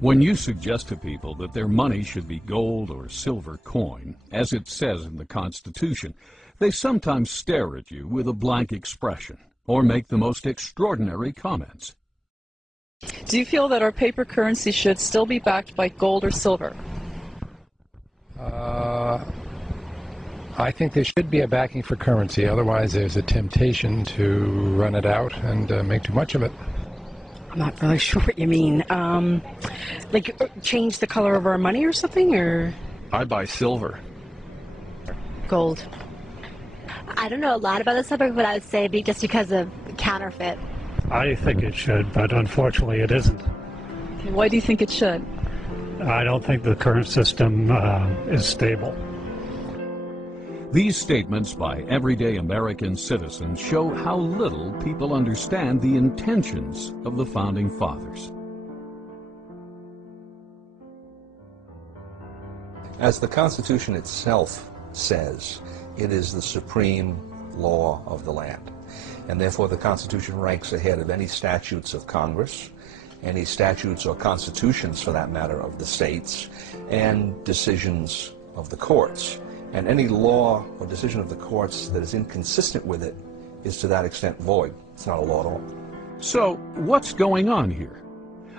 When you suggest to people that their money should be gold or silver coin, as it says in the Constitution, they sometimes stare at you with a blank expression or make the most extraordinary comments. Do you feel that our paper currency should still be backed by gold or silver? I think there should be a backing for currency. Otherwise, there's a temptation to run it out and make too much of it. I'm not really sure what you mean. Like change the color of our money or something, or? I buy silver. Gold. I don't know a lot about the subject, but I would say just because of counterfeit. I think it should, but unfortunately it isn't. Okay, why do you think it should? I don't think the current system is stable. These statements by everyday American citizens show how little people understand the intentions of the Founding Fathers. As the Constitution itself says, it is the supreme law of the land. And therefore the Constitution ranks ahead of any statutes of Congress, any statutes or constitutions, for that matter, of the states, and decisions of the courts. And any law or decision of the courts that is inconsistent with it is to that extent void. It's not a law at all. So, what's going on here?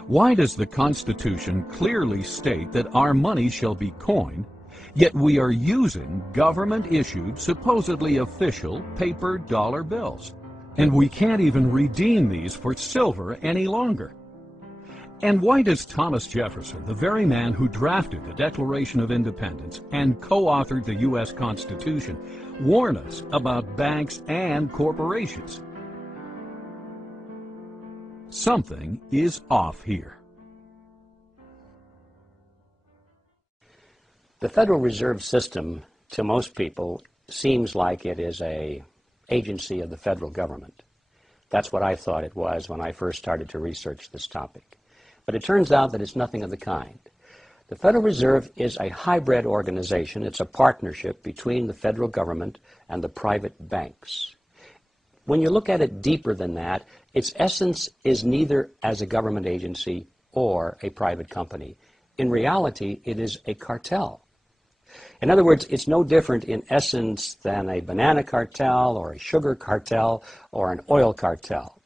Why does the Constitution clearly state that our money shall be coin, yet we are using government-issued, supposedly official, paper dollar bills? And we can't even redeem these for silver any longer. And why does Thomas Jefferson, the very man who drafted the Declaration of Independence and co-authored the U.S. Constitution, warn us about banks and corporations? Something is off here. The Federal Reserve System, to most people, seems like it is an agency of the federal government. That's what I thought it was when I first started to research this topic. But it turns out that it's nothing of the kind. The Federal Reserve is a hybrid organization. It's a partnership between the federal government and the private banks. When you look at it deeper than that, its essence is neither as a government agency or a private company. In reality, it is a cartel. In other words, it's no different in essence than a banana cartel or a sugar cartel or an oil cartel.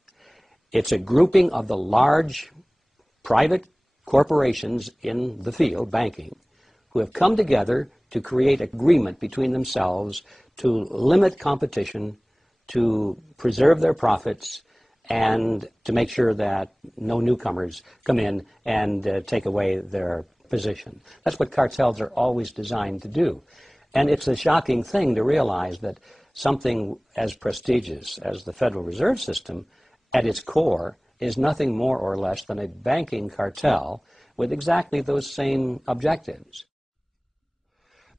It's a grouping of the large private corporations in the field, banking, who have come together to create agreement between themselves to limit competition, to preserve their profits, and to make sure that no newcomers come in and take away their position. That's what cartels are always designed to do. And it's a shocking thing to realize that something as prestigious as the Federal Reserve System, at its core, is nothing more or less than a banking cartel with exactly those same objectives.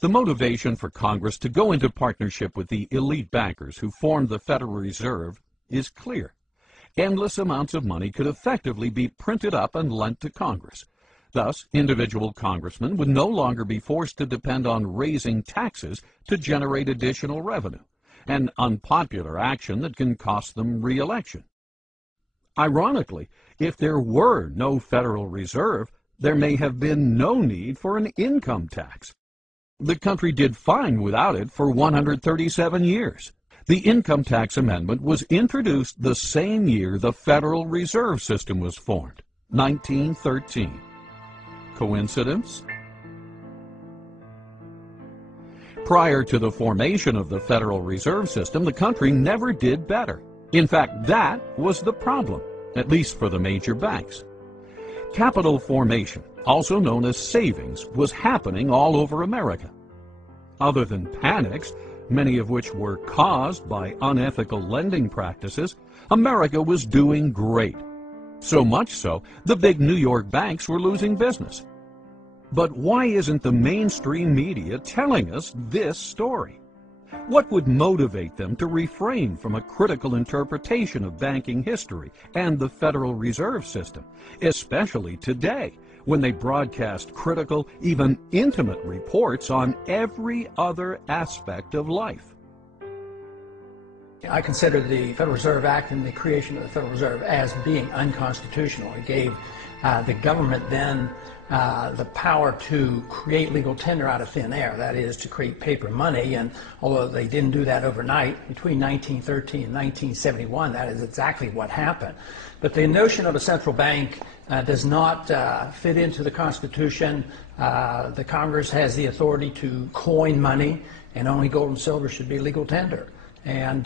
The motivation for Congress to go into partnership with the elite bankers who formed the Federal Reserve is clear. Endless amounts of money could effectively be printed up and lent to Congress. Thus, individual congressmen would no longer be forced to depend on raising taxes to generate additional revenue, an unpopular action that can cost them re-election. Ironically, if there were no Federal Reserve, there may have been no need for an income tax. The country did fine without it for 137 years. The income tax amendment was introduced the same year the Federal Reserve System was formed, 1913. Coincidence? Prior to the formation of the Federal Reserve System, the country never did better. In fact, that was the problem, at least for the major banks. Capital formation, also known as savings, was happening all over America. Other than panics, many of which were caused by unethical lending practices, America was doing great. So much so, the big New York banks were losing business. But why isn't the mainstream media telling us this story? What would motivate them to refrain from a critical interpretation of banking history and the Federal Reserve System, especially today, when they broadcast critical, even intimate reports on every other aspect of life? I consider the Federal Reserve Act and the creation of the Federal Reserve as being unconstitutional. It gave the government then the power to create legal tender out of thin air, that is, to create paper money. And although they didn't do that overnight, between 1913 and 1971, that is exactly what happened. But the notion of a central bank does not fit into the Constitution. The Congress has the authority to coin money, and only gold and silver should be legal tender. And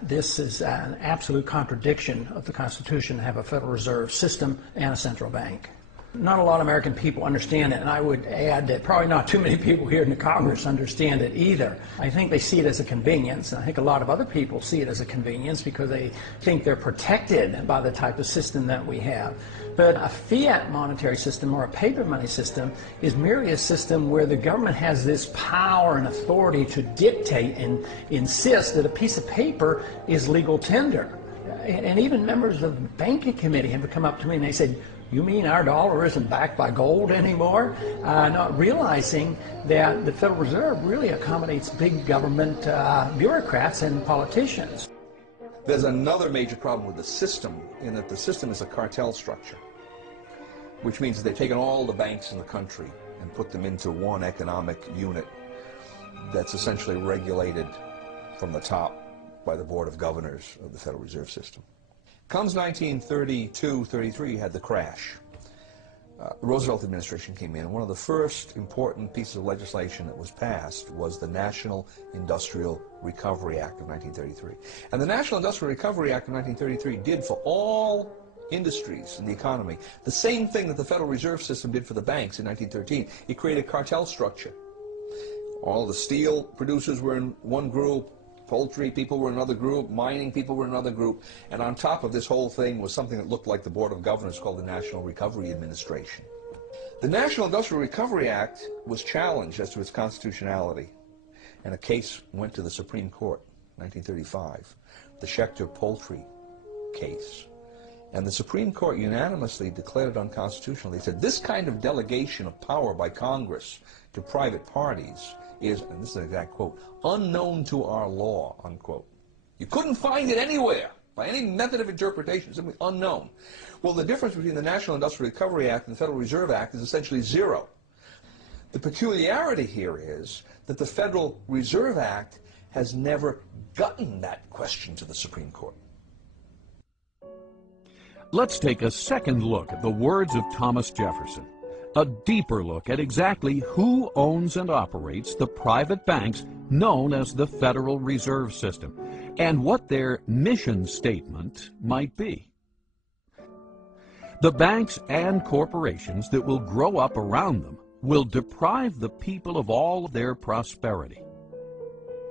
this is an absolute contradiction of the Constitution to have a Federal Reserve System and a central bank. Not a lot of American people understand it, and I would add that probably not too many people here in the Congress understand it either. I think they see it as a convenience, and I think a lot of other people see it as a convenience because they think they're protected by the type of system that we have. But a fiat monetary system or a paper money system is merely a system where the government has this power and authority to dictate and insist that a piece of paper is legal tender. And even members of the banking committee have come up to me and they said, "You mean our dollar isn't backed by gold anymore?" Not realizing that the Federal Reserve really accommodates big government bureaucrats and politicians. There's another major problem with the system, in that the system is a cartel structure, which means that they've taken all the banks in the country and put them into one economic unit that's essentially regulated from the top by the Board of Governors of the Federal Reserve System. Comes 1932-33, had the crash. The Roosevelt administration came in, and one of the first important pieces of legislation that was passed was the National Industrial Recovery Act of 1933. And the National Industrial Recovery Act of 1933 did for all industries in the economy the same thing that the Federal Reserve System did for the banks in 1913. It created a cartel structure. All the steel producers were in one group, poultry people were in another group, mining people were in another group, and on top of this whole thing was something that looked like the Board of Governors called the National Recovery Administration. The National Industrial Recovery Act was challenged as to its constitutionality, and a case went to the Supreme Court in 1935, the Schechter poultry case. And the Supreme Court unanimously declared it unconstitutional. They said this kind of delegation of power by Congress to private parties is, and this is an exact quote, unknown to our law, unquote. You couldn't find it anywhere by any method of interpretation, simply unknown. Well, the difference between the National Industrial Recovery Act and the Federal Reserve Act is essentially zero. The peculiarity here is that the Federal Reserve Act has never gotten that question to the Supreme Court. Let's take a second look at the words of Thomas Jefferson. A deeper look at exactly who owns and operates the private banks known as the Federal Reserve System, and what their mission statement might be. The banks and corporations that will grow up around them will deprive the people of all their prosperity.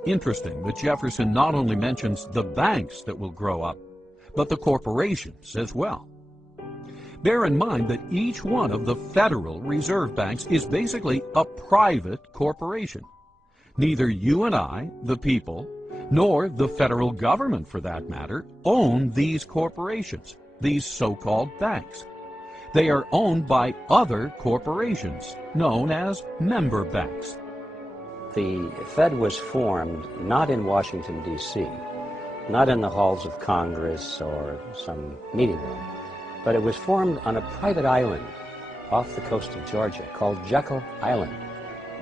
Interesting that Jefferson not only mentions the banks that will grow up, but the corporations as well. Bear in mind that each one of the Federal Reserve Banks is basically a private corporation. Neither you and I, the people, nor the federal government, for that matter, own these corporations, these so-called banks. They are owned by other corporations, known as member banks. The Fed was formed not in Washington, D.C., not in the halls of Congress or some meeting room, but it was formed on a private island off the coast of Georgia called Jekyll Island.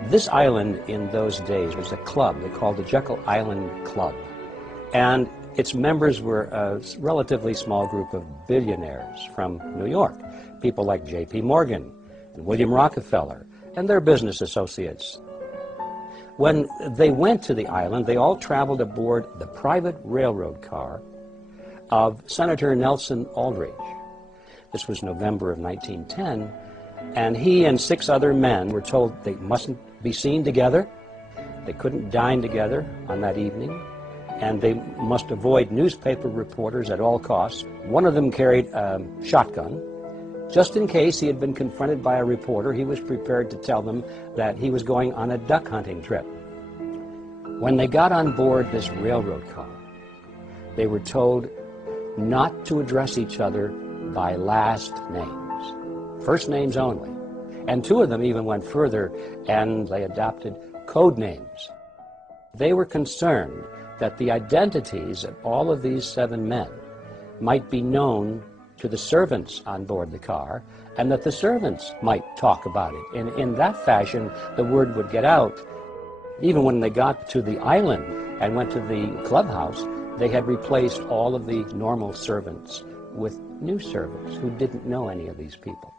This island in those days was a club they called the Jekyll Island Club. And its members were a relatively small group of billionaires from New York, people like J.P. Morgan and William Rockefeller and their business associates. When they went to the island, they all traveled aboard the private railroad car of Senator Nelson Aldrich. This was November of 1910, and he and 6 other men were told they mustn't be seen together, they couldn't dine together on that evening, and they must avoid newspaper reporters at all costs. One of them carried a shotgun. Just in case he had been confronted by a reporter, he was prepared to tell them that he was going on a duck hunting trip. When they got on board this railroad car, they were told not to address each other by last names, first names only. And 2 of them even went further, and they adopted code names. They were concerned that the identities of all of these 7 men might be known to the servants on board the car, and that the servants might talk about it. And in that fashion, the word would get out. Even when they got to the island and went to the clubhouse, they had replaced all of the normal servants with new servants who didn't know any of these people.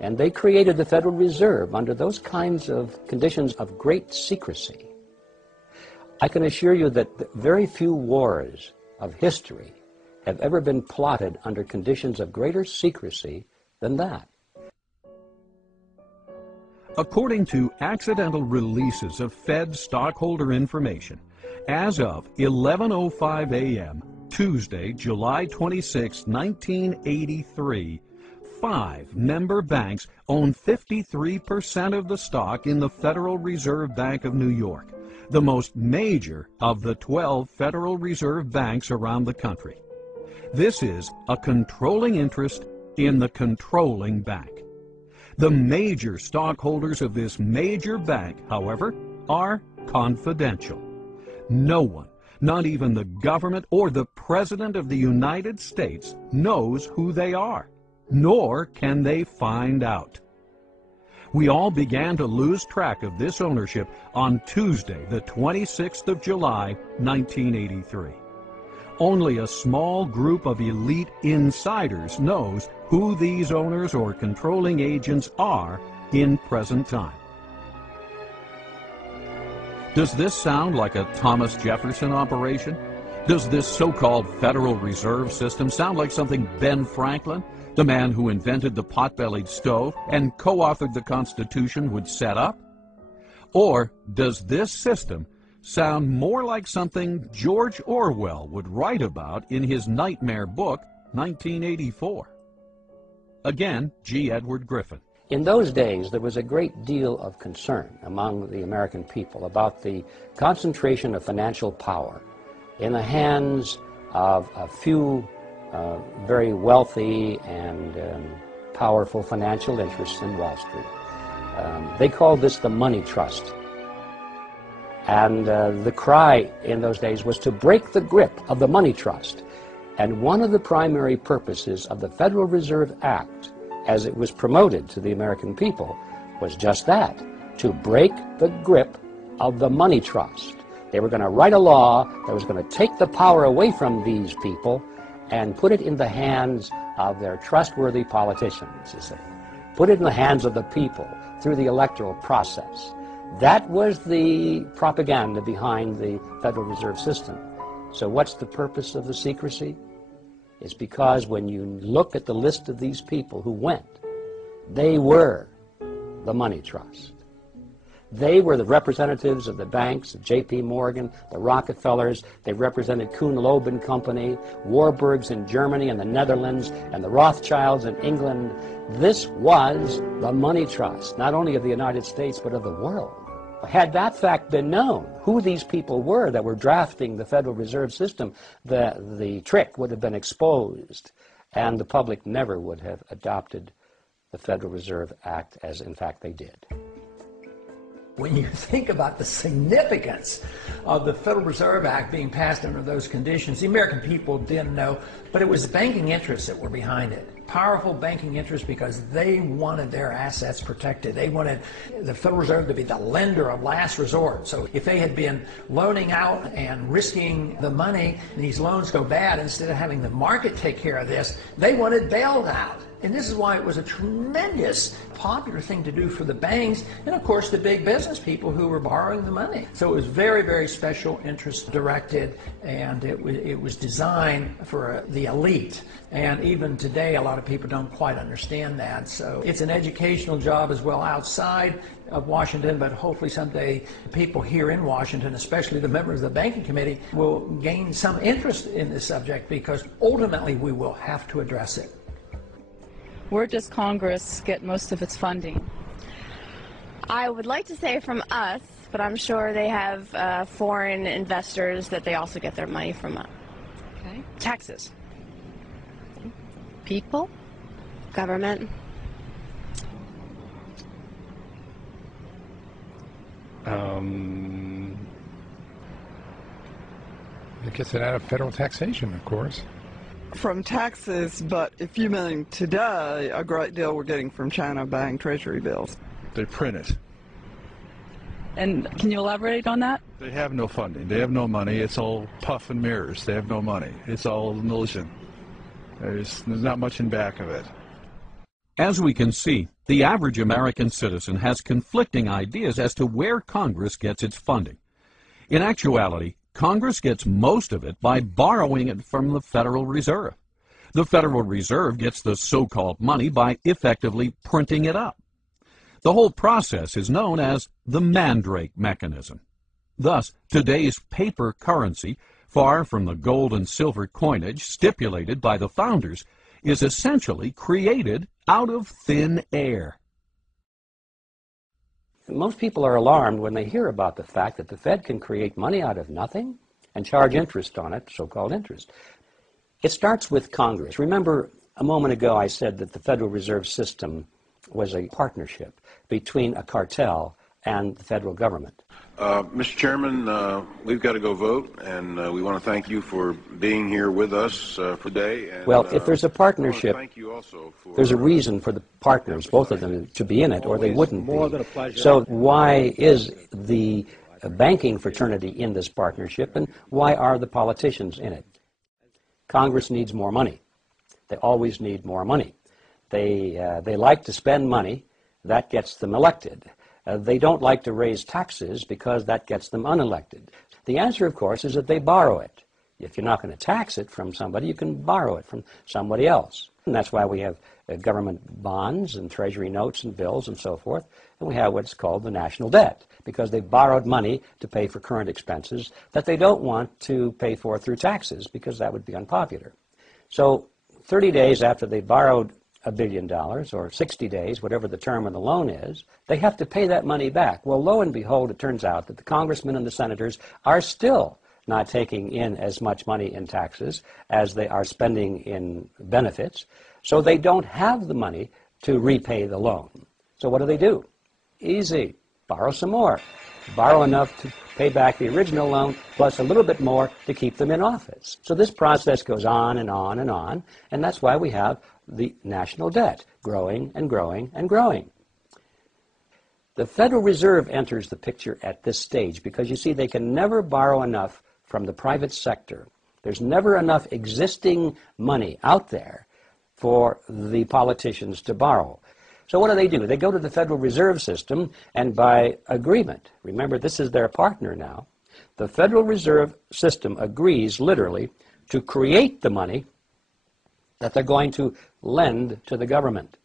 And they created the Federal Reserve under those kinds of conditions of great secrecy. I can assure you that very few wars of history have ever been plotted under conditions of greater secrecy than that. According to accidental releases of Fed stockholder information, as of 11:05 a.m., Tuesday, July 26, 1983, 5 member banks own 53% of the stock in the Federal Reserve Bank of New York, the most major of the 12 Federal Reserve banks around the country. This is a controlling interest in the controlling bank. The major stockholders of this major bank, however, are confidential. No one, not even the government or the President of the United States, knows who they are, nor can they find out. We all began to lose track of this ownership on Tuesday, the 26th of July, 1983. Only a small group of elite insiders knows who these owners or controlling agents are in present time. Does this sound like a Thomas Jefferson operation? Does this so-called Federal Reserve System sound like something Ben Franklin, the man who invented the pot-bellied stove and co-authored the Constitution, would set up? Or does this system sound more like something George Orwell would write about in his nightmare book, 1984? Again, G. Edward Griffin. In those days, there was a great deal of concern among the American people about the concentration of financial power in the hands of a few very wealthy and powerful financial interests in Wall Street. They called this the money trust. And the cry in those days was to break the grip of the money trust. And one of the primary purposes of the Federal Reserve Act, as it was promoted to the American people, was just that, to break the grip of the money trust. They were going to write a law that was going to take the power away from these people and put it in the hands of their trustworthy politicians, you see. Put it in the hands of the people through the electoral process. That was the propaganda behind the Federal Reserve System. So what's the purpose of the secrecy? It's because when you look at the list of these people who went, they were the money trust. They were the representatives of the banks, of J.P. Morgan, the Rockefellers. They represented Kuhn Loeb and Company, Warburgs in Germany and the Netherlands, and the Rothschilds in England. This was the money trust, not only of the United States, but of the world. Had that fact been known, who these people were that were drafting the Federal Reserve System, the trick would have been exposed, and the public never would have adopted the Federal Reserve Act as, in fact, they did. When you think about the significance of the Federal Reserve Act being passed under those conditions, the American people didn't know, but it was the banking interests that were behind it. Powerful banking interests, because they wanted their assets protected. They wanted the Federal Reserve to be the lender of last resort. So if they had been loaning out and risking the money, and these loans go bad, instead of having the market take care of this, they wanted bailed out. And this is why it was a tremendous popular thing to do for the banks and, of course, the big business people who were borrowing the money. So it was very, very special interest directed, and it was designed for the elite. And even today, a lot of people don't quite understand that. So it's an educational job as well outside of Washington, but hopefully someday people here in Washington, especially the members of the Banking Committee, will gain some interest in this subject, because ultimately we will have to address it. Where does Congress get most of its funding? I would like to say from us, but I'm sure they have foreign investors that they also get their money from. Okay. Taxes. People? Government. It gets it out of federal taxation, of course. From taxes, but if you mean today, a great deal we're getting from China buying treasury bills. They print it. And can you elaborate on that? They have no funding. They have no money. It's all puff and mirrors. They have no money. It's all an illusion. There's not much in back of it. As we can see, the average American citizen has conflicting ideas as to where Congress gets its funding. In actuality, Congress gets most of it by borrowing it from the Federal Reserve. The Federal Reserve gets the so-called money by effectively printing it up. The whole process is known as the Mandrake mechanism. Thus, today's paper currency, far from the gold and silver coinage stipulated by the founders, is essentially created out of thin air. Most people are alarmed when they hear about the fact that the Fed can create money out of nothing and charge interest on it, so-called interest. It starts with Congress. Remember, a moment ago I said that the Federal Reserve System was a partnership between a cartel and the federal government. Mr. Chairman, we've got to go vote, and we want to thank you for being here with us today. And, well, if there's a partnership, thank you also for, there's a reason for the partners, both of them, to be in it, or they wouldn't be. So why is the banking fraternity in this partnership, and why are the politicians in it? Congress needs more money. They always need more money. They like to spend money. That gets them elected. They don't like to raise taxes because that gets them unelected. The answer, of course, is that they borrow it. If you're not going to tax it from somebody, you can borrow it from somebody else. And that's why we have government bonds and treasury notes and bills and so forth. And we have what's called the national debt, because they borrowed money to pay for current expenses that they don't want to pay for through taxes, because that would be unpopular. So 30 days after they borrowed $1 billion, or 60 days, whatever the term of the loan is, they have to pay that money back. Well, lo and behold, it turns out that the congressmen and the senators are still not taking in as much money in taxes as they are spending in benefits, so they don't have the money to repay the loan. So what do? Easy. Borrow some more. Borrow enough to pay back the original loan, plus a little bit more to keep them in office. So this process goes on and on and on, and that's why we have the national debt growing and growing and growing. The Federal Reserve enters the picture at this stage because, you see, they can never borrow enough from the private sector. There's never enough existing money out there for the politicians to borrow. So what do? They go to the Federal Reserve System, and by agreement, remember this is their partner now, the Federal Reserve System agrees literally to create the money that they're going to lend to the government.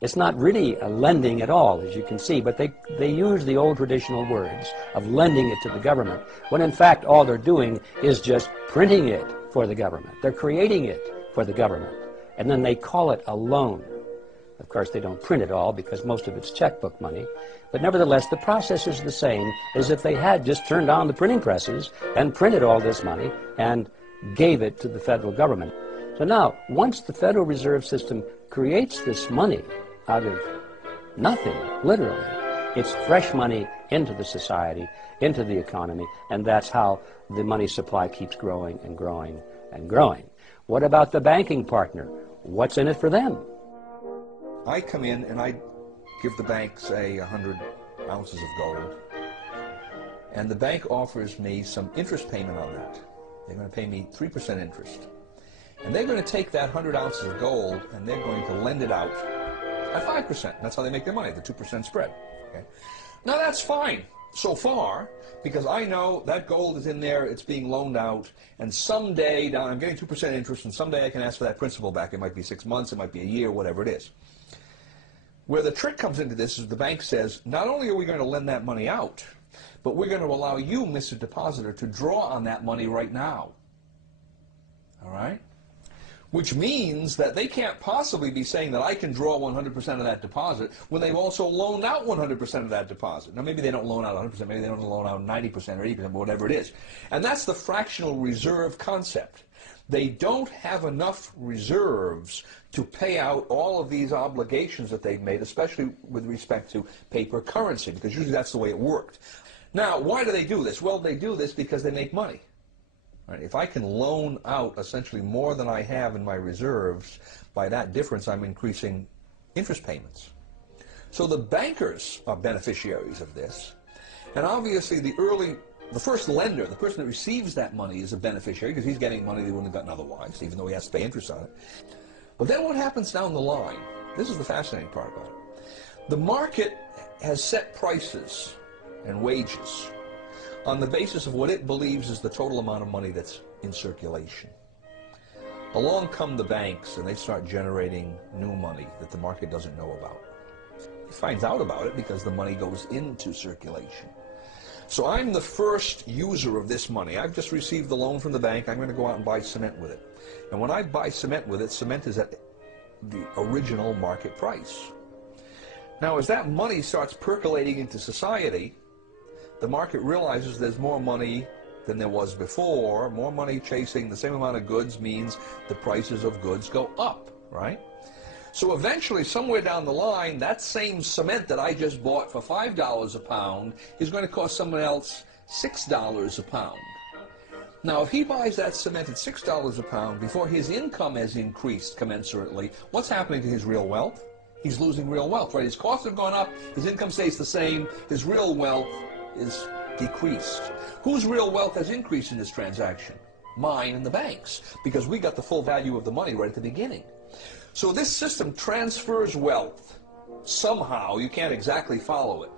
It's not really a lending at all, as you can see, but they use the old traditional words of lending it to the government, when in fact all they're doing is just printing it for the government. They're creating it for the government, and then they call it a loan. Of course, they don't print it all because most of it's checkbook money, but nevertheless, the process is the same as if they had just turned on the printing presses and printed all this money and gave it to the federal government. So now, once the Federal Reserve System creates this money out of nothing, literally, it's fresh money into the society, into the economy, and that's how the money supply keeps growing and growing and growing. What about the banking partner? What's in it for them? I come in and I give the bank, say, 100 ounces of gold, and the bank offers me some interest payment on that. They're going to pay me 3% interest. And they're going to take that 100 ounces of gold and they're going to lend it out at 5%. That's how they make their money, the 2% spread. Okay? Now that's fine so far, because I know that gold is in there, it's being loaned out, and someday, now I'm getting 2% interest, and someday I can ask for that principal back. It might be 6 months, it might be a year, whatever it is. Where the trick comes into this is the bank says, not only are we going to lend that money out, but we're going to allow you, Mr. Depositor, to draw on that money right now. All right? Which means that they can't possibly be saying that I can draw 100% of that deposit when they've also loaned out 100% of that deposit. Now, maybe they don't loan out 100%, maybe they don't loan out 90% or 80%, whatever it is. And that's the fractional reserve concept. They don't have enough reserves to pay out all of these obligations that they've made, especially with respect to paper currency, because usually that's the way it worked. Now, why do they do this? Well, they do this because they make money. Right? If I can loan out essentially more than I have in my reserves, by that difference I'm increasing interest payments. So the bankers are beneficiaries of this, and obviously the first lender, the person that receives that money, is a beneficiary because he's getting money they wouldn't have gotten otherwise, even though he has to pay interest on it. But then what happens down the line? This is the fascinating part about it. The market has set prices and wages on the basis of what it believes is the total amount of money that's in circulation. Along come the banks and they start generating new money that the market doesn't know about. It finds out about it because the money goes into circulation. So I'm the first user of this money. I've just received the loan from the bank. I'm going to go out and buy cement with it. And when I buy cement with it, cement is at the original market price. Now, as that money starts percolating into society, the market realizes there's more money than there was before. More money chasing the same amount of goods means the prices of goods go up, right? So eventually, somewhere down the line, that same cement that I just bought for $5 a pound is going to cost someone else $6 a pound. Now, if he buys that cement at $6 a pound before his income has increased commensurately, what's happening to his real wealth? He's losing real wealth, right? His costs have gone up, his income stays the same, his real wealth is decreased. Whose real wealth has increased in this transaction? Mine and the bank's, because we got the full value of the money right at the beginning. So this system transfers wealth. Somehow, you can't exactly follow it,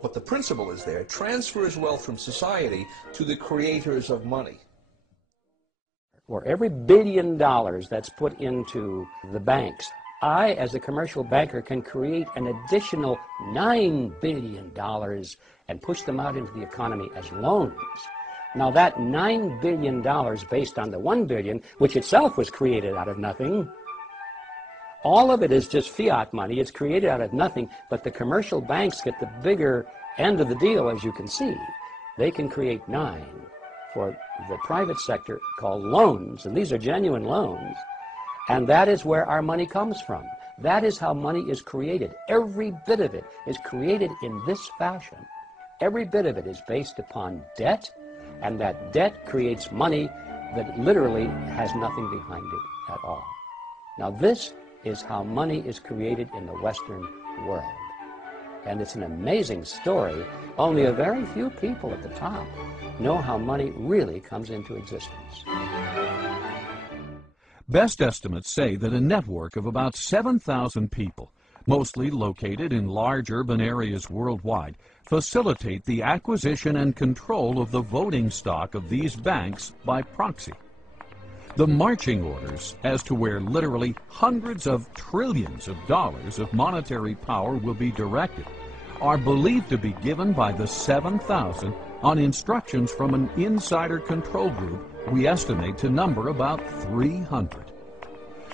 but the principle is there. It transfers wealth from society to the creators of money. For every $1 billion that's put into the banks, I, as a commercial banker, can create an additional $9 billion and push them out into the economy as loans. Now that $9 billion based on the $1 billion, which itself was created out of nothing, all of it is just fiat money. It's created out of nothing, but the commercial banks get the bigger end of the deal, as you can see. They can create 9 for the private sector called loans, and these are genuine loans. And that is where our money comes from. That is how money is created. Every bit of it is created in this fashion. Every bit of it is based upon debt, and that debt creates money that literally has nothing behind it at all. Now this is how money is created in the Western world. And it's an amazing story. Only a very few people at the top know how money really comes into existence. Best estimates say that a network of about 7,000 people, mostly located in large urban areas worldwide, facilitate the acquisition and control of the voting stock of these banks by proxy. The marching orders as to where literally hundreds of trillions of dollars of monetary power will be directed are believed to be given by the 7,000 on instructions from an insider control group we estimate to number about 300.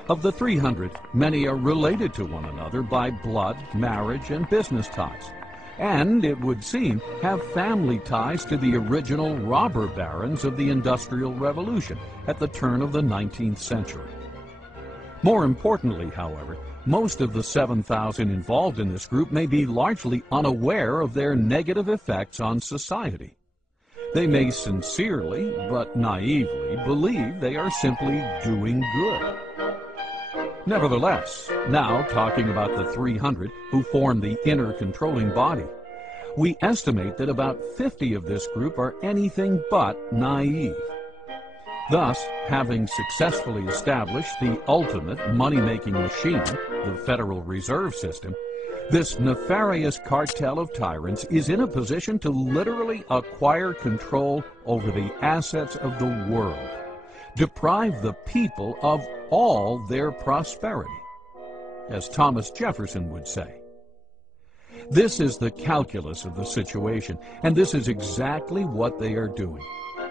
Of the 300, many are related to one another by blood, marriage, and business ties, and, it would seem, have family ties to the original robber barons of the Industrial Revolution at the turn of the 19th century. More importantly, however, most of the 7,000 involved in this group may be largely unaware of their negative effects on society. They may sincerely, but naively, believe they are simply doing good. Nevertheless, now talking about the 300 who form the inner controlling body, we estimate that about 50 of this group are anything but naive. Thus, having successfully established the ultimate money-making machine, the Federal Reserve System, this nefarious cartel of tyrants is in a position to literally acquire control over the assets of the world, deprive the people of all their prosperity, as Thomas Jefferson would say. This is the calculus of the situation, and this is exactly what they are doing,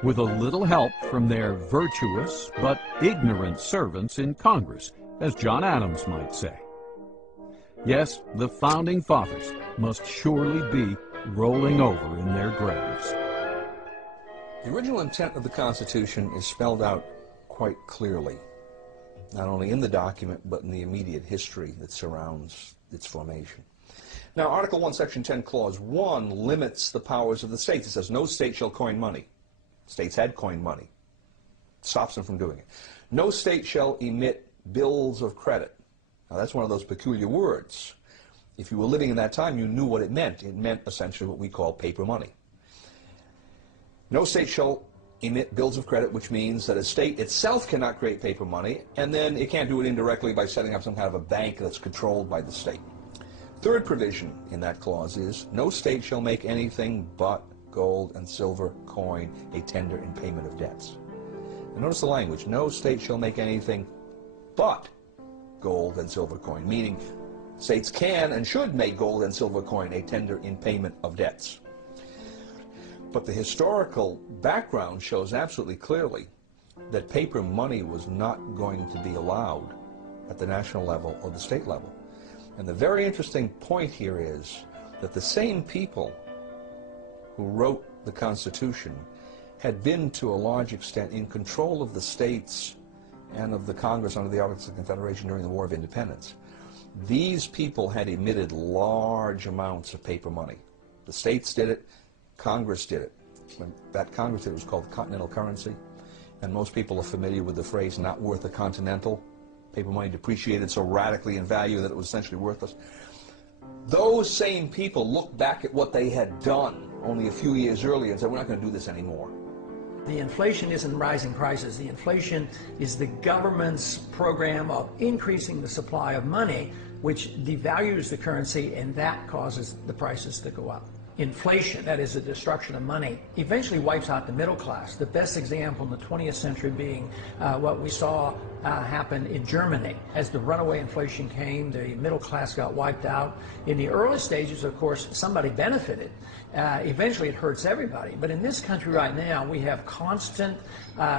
with a little help from their virtuous but ignorant servants in Congress, as John Adams might say. Yes, the Founding Fathers must surely be rolling over in their graves. The original intent of the Constitution is spelled out quite clearly, not only in the document, but in the immediate history that surrounds its formation. Now, Article 1, Section 10, Clause 1 limits the powers of the states. It says, no state shall coin money. States had coined money. stops them from doing it. No state shall emit bills of credit. Now that's one of those peculiar words. If you were living in that time, you knew what it meant. It meant essentially what we call paper money. No state shall emit bills of credit, which means that a state itself cannot create paper money, and then it can't do it indirectly by setting up some kind of a bank that's controlled by the state. Third provision in that clause is, no state shall make anything but gold and silver coin a tender in payment of debts. And notice the language, no state shall make anything but gold and silver coin, meaning states can and should make gold and silver coin a tender in payment of debts. But the historical background shows absolutely clearly that paper money was not going to be allowed at the national level or the state level. And the very interesting point here is that the same people who wrote the Constitution had been to a large extent in control of the states and of the Congress under the Articles of Confederation during the War of Independence. These people had emitted large amounts of paper money. The states did it, Congress did it. When that Congress did it, it was called the continental currency, and most people are familiar with the phrase not worth a continental. Paper money depreciated so radically in value that it was essentially worthless. Those same people looked back at what they had done only a few years earlier and said, we're not going to do this anymore. The inflation isn't rising prices. The inflation is the government's program of increasing the supply of money, which devalues the currency, and that causes the prices to go up. Inflation, that is the destruction of money, eventually wipes out the middle class. The best example in the 20th century being what we saw happen in Germany. As the runaway inflation came, the middle class got wiped out. In the early stages, of course, somebody benefited. Eventually it hurts everybody. But in this country right now, we have constant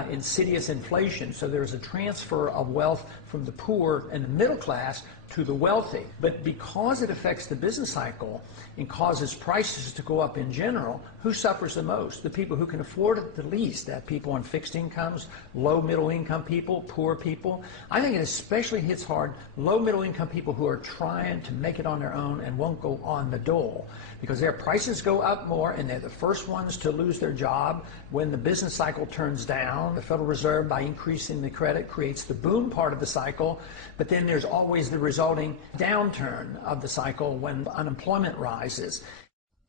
insidious inflation. So there's a transfer of wealth from the poor and the middle class to the wealthy. But because it affects the business cycle and causes prices to go up in general, who suffers the most? The people who can afford it the least. That people on fixed incomes, low middle income people, poor people. I think it especially hits hard low middle income people who are trying to make it on their own and won't go on the dole, because their prices go up more and they're the first ones to lose their job when the business cycle turns down. The Federal Reserve, by increasing the credit, creates the boom part of the cycle, but then there's always the resulting downturn of the cycle when unemployment rises.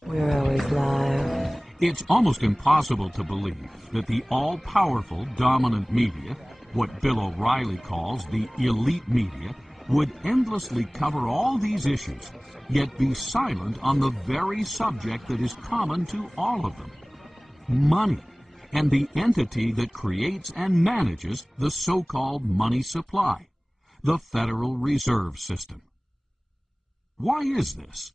We're always live. It's almost impossible to believe that the all-powerful dominant media, what Bill O'Reilly calls the elite media, would endlessly cover all these issues, yet be silent on the very subject that is common to all of them: money, and the entity that creates and manages the so-called money supply, the Federal Reserve System. Why is this?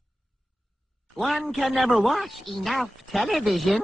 One can never watch enough television.